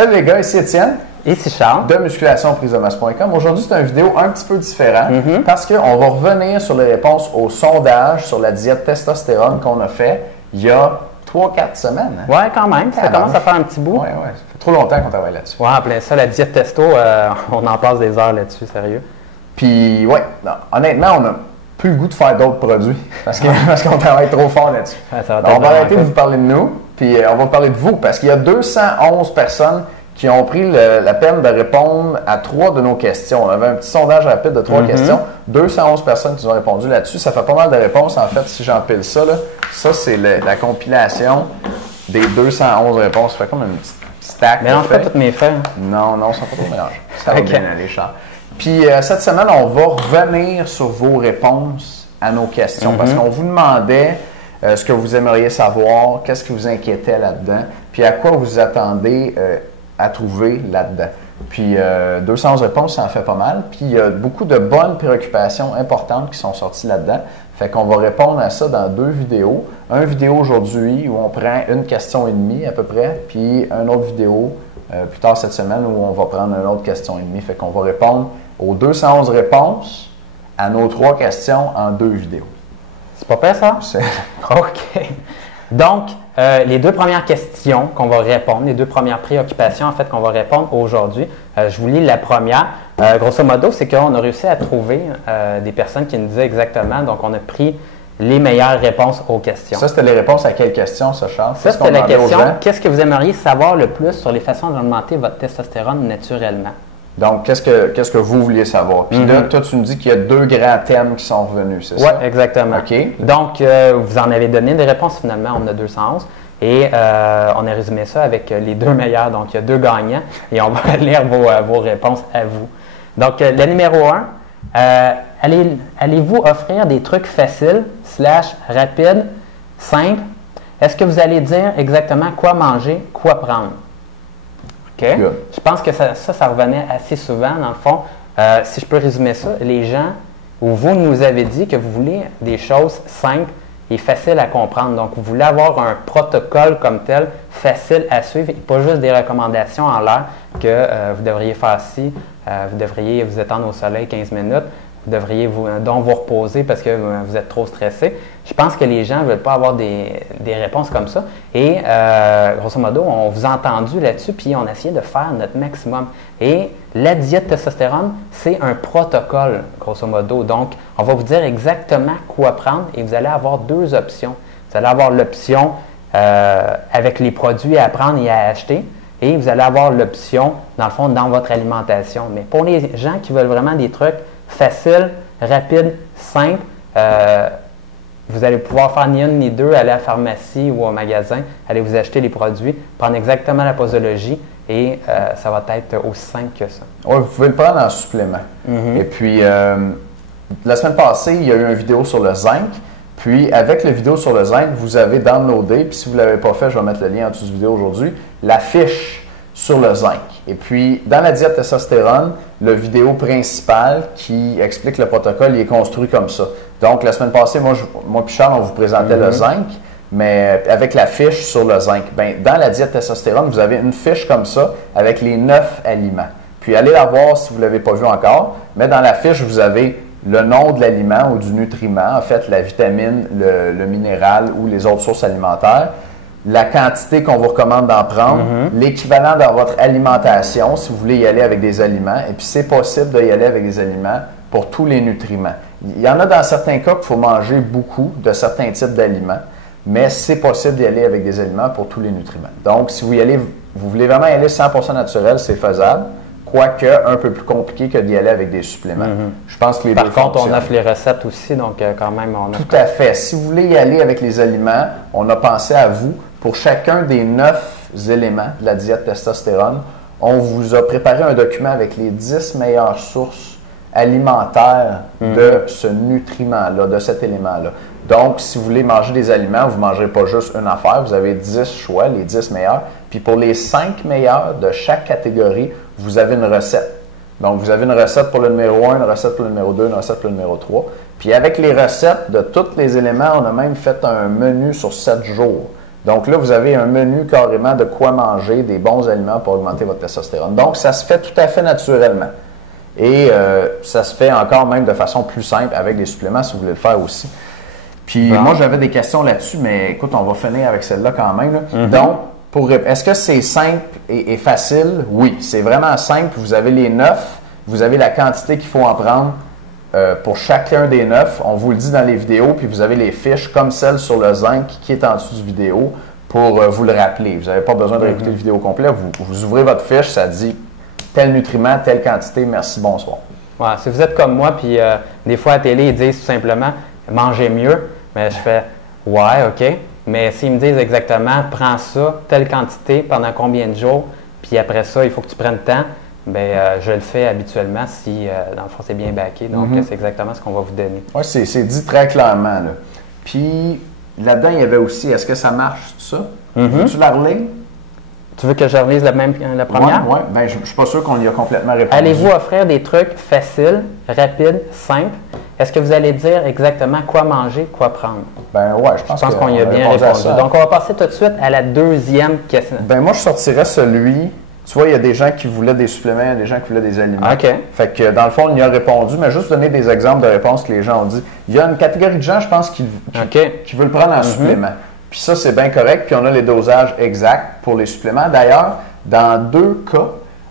Salut les gars, ici Étienne. Ici Charles. De musculationprisedemasse.com. Aujourd'hui, c'est une vidéo un petit peu différente parce qu'on va revenir sur les réponses au sondage sur la diète testostérone qu'on a fait il y a 3-4 semaines. Hein? Ouais, quand même. Ça commence à faire un petit bout. Ouais. Ça fait trop longtemps qu'on travaille là-dessus. Ouais, en plein ça, la diète testo, on en passe des heures là-dessus, sérieux. Puis, ouais, non, honnêtement, on n'a plus le goût de faire d'autres produits parce qu'on travaille trop fort là-dessus. Ouais, on va arrêter de vous parler de nous, puis on va parler de vous parce qu'il y a 211 personnes qui ont pris la peine de répondre à 3 de nos questions. On avait un petit sondage rapide de 3 questions. 211 personnes qui nous ont répondu là-dessus. Ça fait pas mal de réponses. En fait, si j'empile ça, là, ça c'est la compilation des 211 réponses. Ça fait comme un petit stack. Mélange pas toutes mes feuilles. Non, ils ne sont pas trop mélangés. Ça va bien aller, Charles. Puis cette semaine, on va revenir sur vos réponses à nos questions parce qu'on vous demandait ce que vous aimeriez savoir, qu'est-ce qui vous inquiétait là-dedans, puis à quoi vous attendez à trouver là-dedans. Puis 211 réponses, ça en fait pas mal. Puis il y a beaucoup de bonnes préoccupations importantes qui sont sorties là-dedans. Fait qu'on va répondre à ça dans 2 vidéos. Une vidéo aujourd'hui où on prend une question et demie à peu près, puis une autre vidéo plus tard cette semaine où on va prendre une autre question et demie. Fait qu'on va répondre aux 211 réponses à nos 3 questions en 2 vidéos. C'est pas pire ça? OK. Donc, les 2 premières questions qu'on va répondre, les 2 premières préoccupations en fait qu'on va répondre aujourd'hui, je vous lis la première. Grosso modo, c'est qu'on a réussi à trouver des personnes qui nous disaient exactement, donc on a pris les meilleures réponses aux questions. Ça, c'était les réponses à quelle question, ça, Charles? Ça, c'était la question, qu'est-ce que vous aimeriez savoir le plus sur les façons d'augmenter votre testostérone naturellement? Donc, qu'est-ce que vous vouliez savoir? Puis là, toi, tu nous dis qu'il y a 2 grands thèmes qui sont revenus, c'est ça? Oui, exactement. OK. Donc, vous en avez donné des réponses finalement, on en a 211. Et on a résumé ça avec les 2 meilleurs. Donc, il y a 2 gagnants et on va lire vos réponses à vous. Donc, le numéro 1, allez-vous offrir des trucs faciles, rapides, simples? Est-ce que vous allez dire exactement quoi manger, quoi prendre? OK. Good. Je pense que ça revenait assez souvent. Dans le fond, si je peux résumer ça, les gens, ou vous nous avez dit que vous voulez des choses simples et faciles à comprendre. Donc, vous voulez avoir un protocole comme tel, facile à suivre et pas juste des recommandations en l'air que vous devriez faire ci, vous devriez vous étendre au soleil 15 minutes, vous devriez vous reposer parce que vous êtes trop stressé. Je pense que les gens ne veulent pas avoir des réponses comme ça. Et grosso modo, on vous a entendu là-dessus, puis on a essayé de faire notre maximum. Et la diète testostérone, c'est un protocole, grosso modo. Donc, on va vous dire exactement quoi prendre et vous allez avoir 2 options. Vous allez avoir l'option avec les produits à prendre et à acheter. Et vous allez avoir l'option, dans le fond, dans votre alimentation. Mais pour les gens qui veulent vraiment des trucs faciles, rapides, simples, vous allez pouvoir faire ni une ni deux, aller à la pharmacie ou au magasin, aller vous acheter les produits, prendre exactement la posologie et ça va être aussi simple que ça. Oui, vous pouvez le prendre en supplément. Et puis, la semaine passée, il y a eu une vidéo sur le zinc. Puis, avec la vidéo sur le zinc, vous avez downloadé, puis si vous ne l'avez pas fait, je vais mettre le lien en dessous de la vidéo aujourd'hui, la fiche sur le zinc. Et puis, dans la diète testostérone, la vidéo principale qui explique le protocole, il est construit comme ça. Donc, la semaine passée, moi puis Charles, on vous présentait le zinc, mais avec la fiche sur le zinc. Bien, dans la diète testostérone, vous avez une fiche comme ça avec les 9 aliments. Puis, allez la voir si vous ne l'avez pas vu encore, mais dans la fiche, vous avez le nom de l'aliment ou du nutriment, en fait, la vitamine, le minéral ou les autres sources alimentaires, la quantité qu'on vous recommande d'en prendre, l'équivalent dans votre alimentation si vous voulez y aller avec des aliments, et puis c'est possible d'y aller avec des aliments pour tous les nutriments. Il y en a dans certains cas qu'il faut manger beaucoup de certains types d'aliments, mais c'est possible d'y aller avec des aliments pour tous les nutriments. Donc, si vous voulez vraiment y aller 100% naturel, c'est faisable. Quoique un peu plus compliqué que d'y aller avec des suppléments. Je pense que les deux fonctionnent. Par contre, on offre les recettes aussi, donc quand même, on offre... Tout à fait. Si vous voulez y aller avec les aliments, on a pensé à vous. Pour chacun des 9 éléments de la diète testostérone, on vous a préparé un document avec les 10 meilleures sources alimentaires de ce nutriment-là, de cet élément-là. Donc, si vous voulez manger des aliments, vous ne mangerez pas juste une affaire, vous avez 10 choix, les 10 meilleurs. Puis pour les 5 meilleurs de chaque catégorie, vous avez une recette. Donc, vous avez une recette pour le numéro 1, une recette pour le numéro 2, une recette pour le numéro 3. Puis avec les recettes de tous les éléments, on a même fait un menu sur 7 jours. Donc là, vous avez un menu carrément de quoi manger, des bons aliments pour augmenter votre testostérone. Donc, ça se fait tout à fait naturellement. Et ça se fait encore même de façon plus simple avec des suppléments si vous voulez le faire aussi. Puis moi, j'avais des questions là-dessus, mais écoute, on va finir avec celle-là quand même. Là. Donc, est-ce que c'est simple et facile? Oui, c'est vraiment simple. Vous avez les 9, vous avez la quantité qu'il faut en prendre pour chacun des 9. On vous le dit dans les vidéos, puis vous avez les fiches comme celle sur le zinc qui est en dessous du vidéo pour vous le rappeler. Vous n'avez pas besoin de réécouter le vidéo complet. Vous ouvrez votre fiche, ça dit tel nutriment, telle quantité, merci, bonsoir. Ouais, si vous êtes comme moi, puis des fois à la télé, ils disent tout simplement « mangez mieux », mais je fais « ouais, OK ». Mais s'ils me disent exactement « prends ça, telle quantité, pendant combien de jours, puis après ça, il faut que tu prennes temps », bien, je le fais habituellement si, dans le fond, c'est bien backé. Donc, c'est exactement ce qu'on va vous donner. Oui, c'est dit très clairement. Là. Puis, là-dedans, il y avait aussi « est-ce que ça marche, tout ça? Veux-tu la relire? Tu veux que je relise la première? Oui, ben, je ne suis pas sûr qu'on y a complètement répondu. Allez-vous offrir des trucs faciles, rapides, simples? Est-ce que vous allez dire exactement quoi manger, quoi prendre? Ben ouais, je pense qu'on y a bien répondu. Donc, on va passer tout de suite à la deuxième question. Ben moi, je sortirais celui... Tu vois, il y a des gens qui voulaient des suppléments, il y a des gens qui voulaient des aliments. OK. Fait que, dans le fond, on y a répondu, mais juste donner des exemples de réponses que les gens ont dit. Il y a une catégorie de gens, je pense, qui veulent prendre en supplément. Puis ça, c'est bien correct. Puis on a les dosages exacts pour les suppléments. D'ailleurs, dans 2 cas,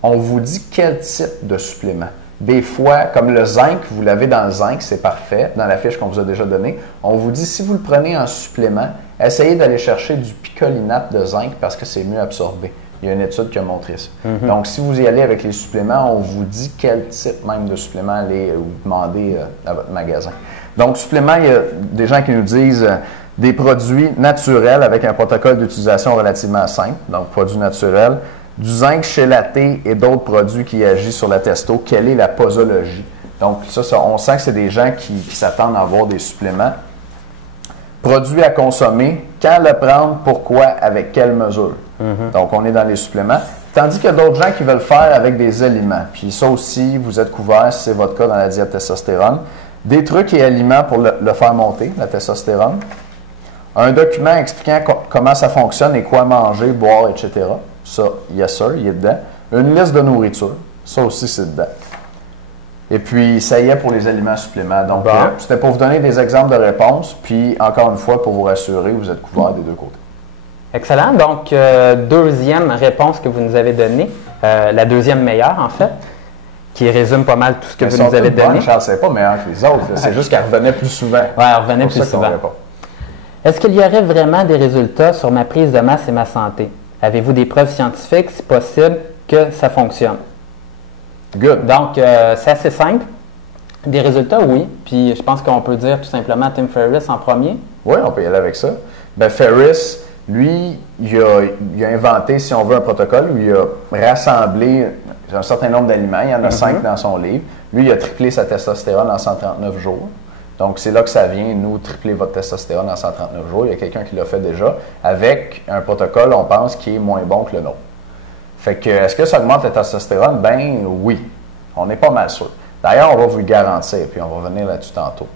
on vous dit quel type de supplément. Des fois, comme le zinc, vous l'avez dans le zinc, c'est parfait, dans la fiche qu'on vous a déjà donnée. On vous dit, si vous le prenez en supplément, essayez d'aller chercher du picolinate de zinc parce que c'est mieux absorbé. Il y a une étude qui a montré ça. Donc, si vous y allez avec les suppléments, on vous dit quel type même de supplément aller vous demander à votre magasin. Donc, supplément, il y a des gens qui nous disent des produits naturels avec un protocole d'utilisation relativement simple, donc produits naturels, du zinc chélaté et d'autres produits qui agissent sur la testo. Quelle est la posologie? Donc, ça on sent que c'est des gens qui s'attendent à avoir des suppléments. Produits à consommer, quand le prendre, pourquoi, avec quelle mesure? Donc, on est dans les suppléments. Tandis qu'il y a d'autres gens qui veulent faire avec des aliments. Puis ça aussi, vous êtes couverts, si c'est votre cas dans la diète testostérone. Des trucs et aliments pour le faire monter, la testostérone. Un document expliquant comment ça fonctionne et quoi manger, boire, etc. Ça, yes sir, il est dedans. Une liste de nourriture. Ça aussi, c'est dedans. Et puis, ça y est pour les aliments suppléments. Donc, c'était pour vous donner des exemples de réponses. Puis, encore une fois, pour vous rassurer, vous êtes couverts des 2 côtés. Excellent. Donc, deuxième réponse que vous nous avez donnée, la deuxième meilleure, en fait, qui résume pas mal tout ce que vous nous avez donné. Charles, c'est pas meilleur que les autres. C'est juste qu'elle revenait plus souvent. Oui, elle revenait plus souvent. Est-ce qu'il y aurait vraiment des résultats sur ma prise de masse et ma santé? Avez-vous des preuves scientifiques, si possible, que ça fonctionne? Good. Donc, c'est assez simple. Des résultats, oui. Puis, je pense qu'on peut dire tout simplement Tim Ferriss en premier. Oui, on peut y aller avec ça. Ben, Ferriss, lui, il a inventé, si on veut, un protocole où il a rassemblé un certain nombre d'aliments. Il y en a 5 dans son livre. Lui, il a triplé sa testostérone en 139 jours. Donc, c'est là que ça vient, nous, tripler votre testostérone en 139 jours. Il y a quelqu'un qui l'a fait déjà avec un protocole, on pense, qui est moins bon que le nôtre. Fait que, est-ce que ça augmente la testostérone? Ben oui. On n'est pas mal sûr. D'ailleurs, on va vous le garantir, puis on va revenir là-dessus tantôt.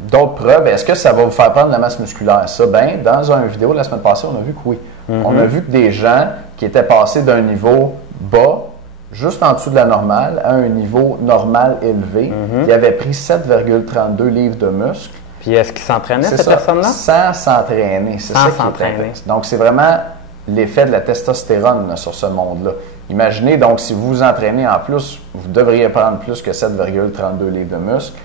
D'autres preuves, est-ce que ça va vous faire prendre de la masse musculaire? Ça, ben, dans une vidéo de la semaine passée, on a vu que oui. On a vu que des gens qui étaient passés d'un niveau bas, juste en dessous de la normale, à un niveau normal élevé, qui avaient pris 7,32 livres de muscles. Puis est-ce qu'ils s'entraînaient, cette personne-là? Sans s'entraîner. C'est ça qui est intéressant. Donc, c'est vraiment l'effet de la testostérone là, sur ce monde-là. Imaginez donc, si vous vous entraînez en plus, vous devriez prendre plus que 7,32 livres de muscles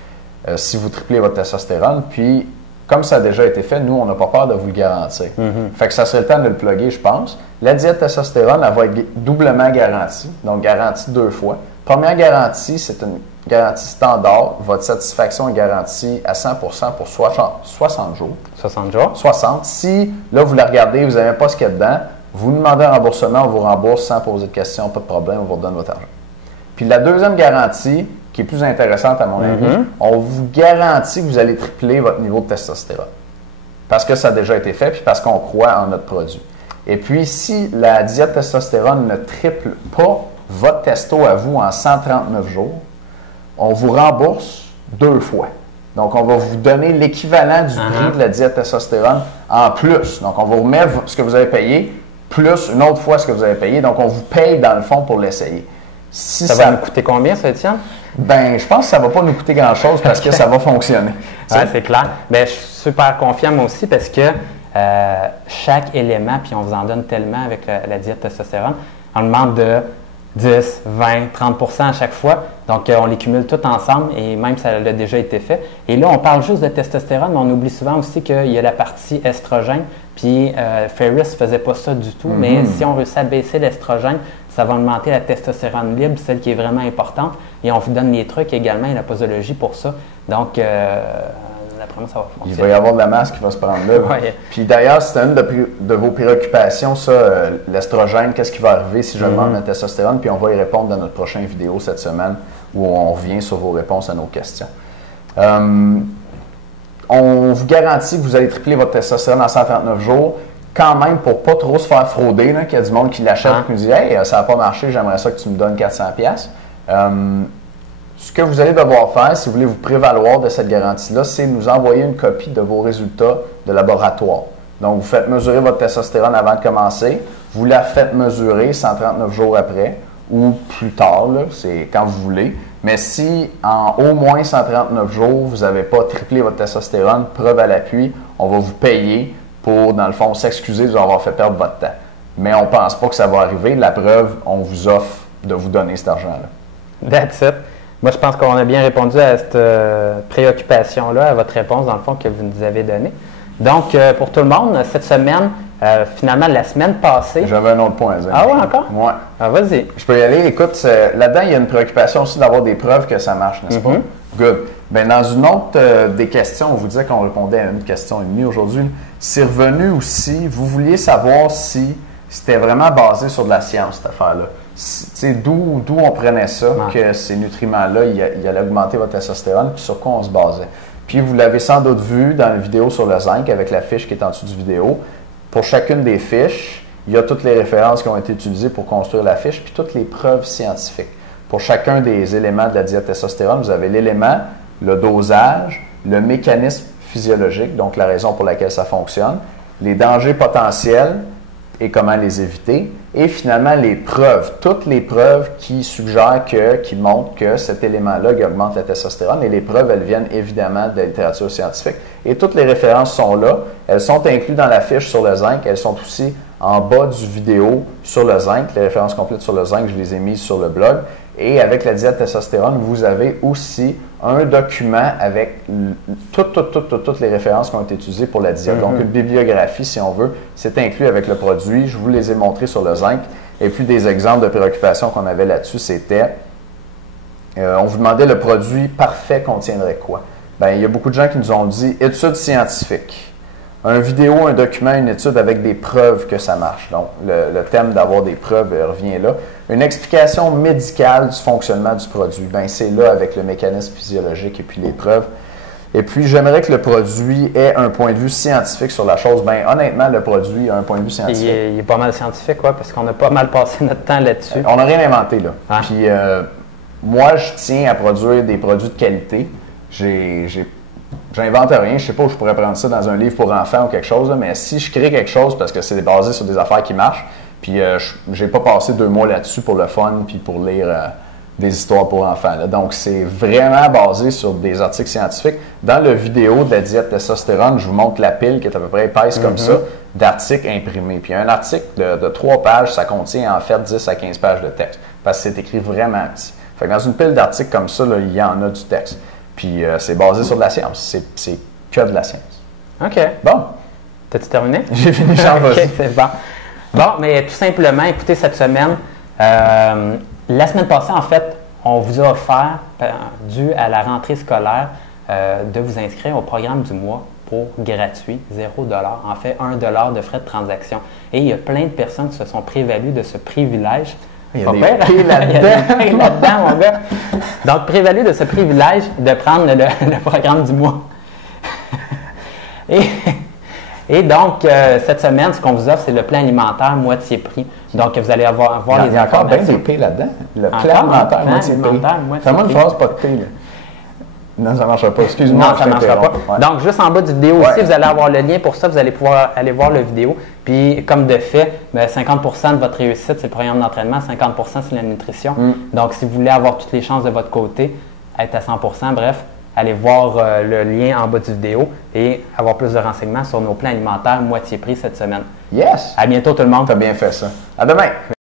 si vous triplez votre testostérone. Puis, comme ça a déjà été fait, nous, on n'a pas peur de vous le garantir. Fait que ça serait le temps de le plugger, je pense. La diète testostérone, elle va être doublement garantie, donc garantie 2 fois. Première garantie, c'est une garantie standard. Votre satisfaction est garantie à 100% pour 60 jours. 60 jours? 60. Si, là, vous la regardez, vous n'avez pas ce qu'il y a dedans, vous demandez un remboursement, on vous rembourse sans poser de questions, pas de problème, on vous redonne votre argent. Puis la deuxième garantie, qui est plus intéressante à mon avis, on vous garantit que vous allez tripler votre niveau de testostérone. Parce que ça a déjà été fait, puis parce qu'on croit en notre produit. Et puis, si la diète testostérone ne triple pas votre testo à vous en 139 jours, on vous rembourse 2 fois. Donc, on va vous donner l'équivalent du prix de la diète testostérone en plus. Donc, on vous remet ce que vous avez payé, plus une autre fois ce que vous avez payé. Donc, on vous paye dans le fond pour l'essayer. Si ça va nous coûter combien, ça, Étienne? Ben, je pense que ça ne va pas nous coûter grand-chose parce que ça va fonctionner. Oui, c'est clair. Bien, je suis super confiant, moi aussi, parce que chaque élément, puis on vous en donne tellement avec la diète testostérone, on demande de 10, 20, 30 % à chaque fois. Donc, on les cumule tout ensemble et même ça a déjà été fait. Et là, on parle juste de testostérone, mais on oublie souvent aussi qu'il y a la partie estrogène. Puis, Ferris ne faisait pas ça du tout. Mais si on réussit à baisser l'estrogène, ça va augmenter la testostérone libre, celle qui est vraiment importante. Et on vous donne les trucs également et la posologie pour ça. Donc, d'après moi, ça va fonctionner. Il va y avoir de la masse qui va se prendre là. Ouais. Puis d'ailleurs, c'était une de vos préoccupations, ça, l'estrogène, qu'est-ce qui va arriver si je demande ma testostérone? Puis on va y répondre dans notre prochaine vidéo cette semaine où on revient sur vos réponses à nos questions. On vous garantit que vous allez tripler votre testostérone en 139 jours, quand même pour ne pas trop se faire frauder, qu'il y a du monde qui l'achète et qui nous dit « Hey, ça n'a pas marché, j'aimerais ça que tu me donnes 400$. » Ce que vous allez devoir faire, si vous voulez vous prévaloir de cette garantie-là, c'est nous envoyer une copie de vos résultats de laboratoire. Donc, vous faites mesurer votre testostérone avant de commencer, vous la faites mesurer 139 jours après ou plus tard, c'est quand vous voulez. Mais si en au moins 139 jours, vous n'avez pas triplé votre testostérone, preuve à l'appui, on va vous payer pour, dans le fond, s'excuser de vous avoir fait perdre votre temps. Mais on ne pense pas que ça va arriver. La preuve, on vous offre de vous donner cet argent-là. That's it. Moi, je pense qu'on a bien répondu à cette préoccupation-là, à votre réponse, dans le fond, que vous nous avez donnée. Donc, pour tout le monde, cette semaine, finalement, la semaine passée… J'avais un autre point à dire. Ah ouais, encore? Ouais. Ah, vas-y. Je peux y aller. Écoute, là-dedans, il y a une préoccupation aussi d'avoir des preuves que ça marche, n'est-ce pas? Good. Bien, dans une autre des questions, on vous disait qu'on répondait à une question et demie aujourd'hui. C'est revenu aussi, vous vouliez savoir si c'était vraiment basé sur de la science, cette affaire-là. D'où on prenait ça, que ces nutriments-là, ils allaient augmenter votre testostérone, puis sur quoi on se basait. Puis vous l'avez sans doute vu dans la vidéo sur le zinc, avec la fiche qui est en dessous du vidéo. Pour chacune des fiches, il y a toutes les références qui ont été utilisées pour construire la fiche, puis toutes les preuves scientifiques. Pour chacun des éléments de la diète testostérone, vous avez l'élément, le dosage, le mécanisme physiologique, donc la raison pour laquelle ça fonctionne, les dangers potentiels et comment les éviter, et finalement les preuves, toutes les preuves qui suggèrent qui montrent que cet élément-là augmente la testostérone, et les preuves, elles viennent évidemment de la littérature scientifique. Et toutes les références sont là, elles sont incluses dans la fiche sur le zinc, elles sont aussi en bas du vidéo sur le zinc, les références complètes sur le zinc, je les ai mises sur le blog. Et avec la diète testostérone, vous avez aussi un document avec toutes les références qui ont été utilisées pour la diète. Donc, une bibliographie, si on veut, c'est inclus avec le produit. Je vous les ai montrés sur le zinc. Et puis, des exemples de préoccupations qu'on avait là-dessus, c'était, on vous demandait le produit parfait contiendrait quoi? Bien, il y a beaucoup de gens qui nous ont dit études scientifiques. Un vidéo, un document, une étude avec des preuves que ça marche. Donc, le thème d'avoir des preuves revient là. Une explication médicale du fonctionnement du produit. Bien, c'est là avec le mécanisme physiologique et puis les preuves. Et puis, j'aimerais que le produit ait un point de vue scientifique sur la chose. Bien, honnêtement, le produit a un point de vue scientifique. Il est pas mal scientifique, quoi, parce qu'on a pas mal passé notre temps là-dessus. On n'a rien inventé, là. Ah. Puis, moi, je tiens à produire des produits de qualité. J'invente rien, je ne sais pas où je pourrais prendre ça dans un livre pour enfants ou quelque chose, là, mais si je crée quelque chose parce que c'est basé sur des affaires qui marchent, puis je n'ai pas passé 2 mois là-dessus pour le fun puis pour lire des histoires pour enfants. Là. Donc, c'est vraiment basé sur des articles scientifiques. Dans la vidéo de la diète testostérone, je vous montre la pile qui est à peu près épaisse comme ça, d'articles imprimés. Puis un article de 3 pages, ça contient en fait 10 à 15 pages de texte, parce que c'est écrit vraiment petit. Fait que dans une pile d'articles comme ça, là, il y en a du texte. Puis c'est basé sur de la science. C'est que de la science. OK. Bon. T'as-tu terminé? J'ai fini, Charles. OK, c'est bon. Bon, mais tout simplement, écoutez, cette semaine, la semaine passée, en fait, on vous a offert, dû à la rentrée scolaire, de vous inscrire au programme du mois pour gratuit, 0 $. En fait, 1 $ de frais de transaction. Et il y a plein de personnes qui se sont prévalues de ce privilège. Il y a des prix là-dedans, mon gars. Donc, prévalu de ce privilège de prendre le programme du mois. Et donc, cette semaine, ce qu'on vous offre, c'est le plan alimentaire moitié prix. Donc, vous allez avoir les informations. Il y a encore bien des P là-dedans. Le plan alimentaire moitié prix. Fais-moi une phrase, pas de P. Non, ça ne marchera pas. Excuse-moi. Non, ça ne marchera pas. Ouais. Donc, juste en bas du vidéo aussi, vous allez avoir le lien pour ça. Vous allez pouvoir aller voir la vidéo. Puis, comme de fait, 50% de votre réussite, c'est le programme d'entraînement. 50% c'est la nutrition. Donc, si vous voulez avoir toutes les chances de votre côté, être à 100%, bref, allez voir le lien en bas du vidéo et avoir plus de renseignements sur nos plans alimentaires moitié prix cette semaine. Yes! À bientôt tout le monde. Tu as bien fait ça. À demain!